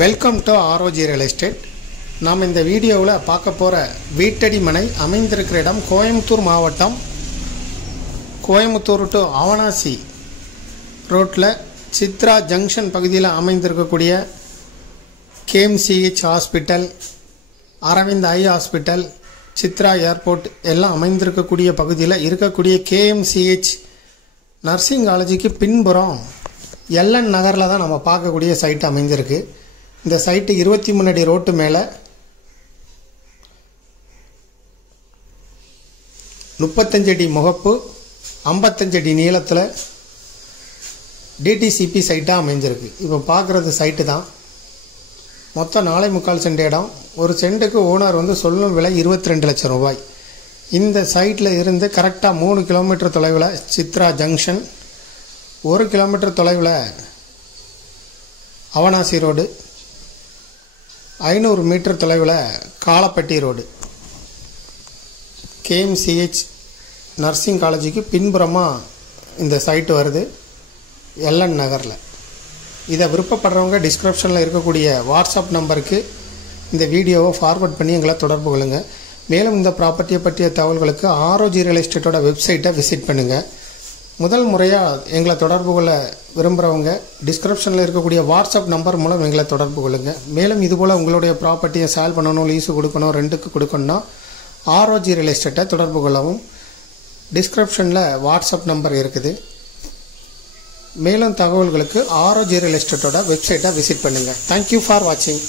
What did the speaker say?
Welcome to ROG real estate. நாம் இந்த வீடியோவில் பார்க்க போகிற வீட்டடி மனை அமைந்திருக்கிற இடம் கோயம்புத்தூர் மாவட்டம், கோயம்புத்தூர் டு அவனாசி ரோட்டில் சித்ரா ஜங்ஷன் பகுதியில் அமைந்திருக்கக்கூடிய KMCH hospital, Aravind eye hospital, Chitra airport எல்லாம் அமைந்திருக்கக்கூடிய பகுதியில் இருக்கக்கூடிய KMCH நர்சிங் காலேஜுக்கு பின்புறம் LN நகரில் தான் நம்ம பார்க்கக்கூடிய சைட் அமைஞ்சிருக்கு. இந்த சைட்டு 23 அடி ரோட்டு மேலே 35 அடி முகப்பு 55 அடி நீளத்தில் DTCP சைட்டாக அமைஞ்சிருக்கு. இப்போ பார்க்குறது சைட்டு தான். மொத்தம் 4.25 சென்ட் இடம். ஒரு சென்ட்டுக்கு ஓனர் சொல்லும் விலை 22 லட்சம் ரூபாய். இந்த சைட்டில் இருந்து கரெக்டாக 3 கிலோமீட்டர் தொலைவில் சித்ரா ஜங்ஷன், 1 கிலோமீட்டர் தொலைவில் அவனாசி ரோடு, 500 மீட்டர் தொலைவில் காலப்பட்டி ரோடு. KMCH நர்சிங் காலேஜுக்கு பின்புறமாக இந்த சைட்டு வருது, LN நகரில். இதை விருப்பப்படுறவங்க டிஸ்கிரிப்ஷனில் இருக்கக்கூடிய வாட்ஸ்அப் நம்பருக்கு இந்த வீடியோவை ஃபார்வர்ட் பண்ணி எங்களை தொடர்பு கொள்ளுங்க. மேலும் இந்த ப்ராப்பர்ட்டியை பற்றிய தகவல்களுக்கு ROG ரியல் எஸ்டேட்டோட வெப்சைட்டை விசிட் பண்ணுங்கள். முதல் முறையாக எங்களை தொடர்பு கொள்ள விரும்புகிறவங்க டிஸ்கிரிப்ஷனில் இருக்கக்கூடிய வாட்ஸ்அப் நம்பர் மூலம் எங்களை தொடர்பு கொள்ளுங்கள். மேலும் இதுபோல் உங்களுடைய ப்ராப்பர்ட்டியை சேல் பண்ணணும், லீஸு கொடுக்கணும், ரெண்டுக்கு கொடுக்கணும்னா ROG ரியல் எஸ்டேட்டை தொடர்பு கொள்ளவும். டிஸ்கிரிப்ஷனில் வாட்ஸ்அப் நம்பர் இருக்குது. மேலும் தகவல்களுக்கு ROG ரியல் எஸ்டேட்டோட வெப்சைட்டை விசிட் பண்ணுங்கள். தேங்க்யூ ஃபார் வாட்சிங்.